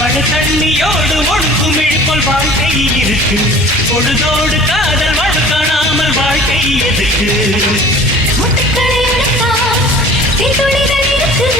மழை தண்ணியோடு ஒழுங்கும் இழுப்போல் வாழ்க்கை இருக்கு. பொழுதோடு காதல் வாழ் காணாமல் வாழ்க்கை எதுக்கு? முட்டுக்களை எடுத்தால் தீத்துளிகள் இருக்கு.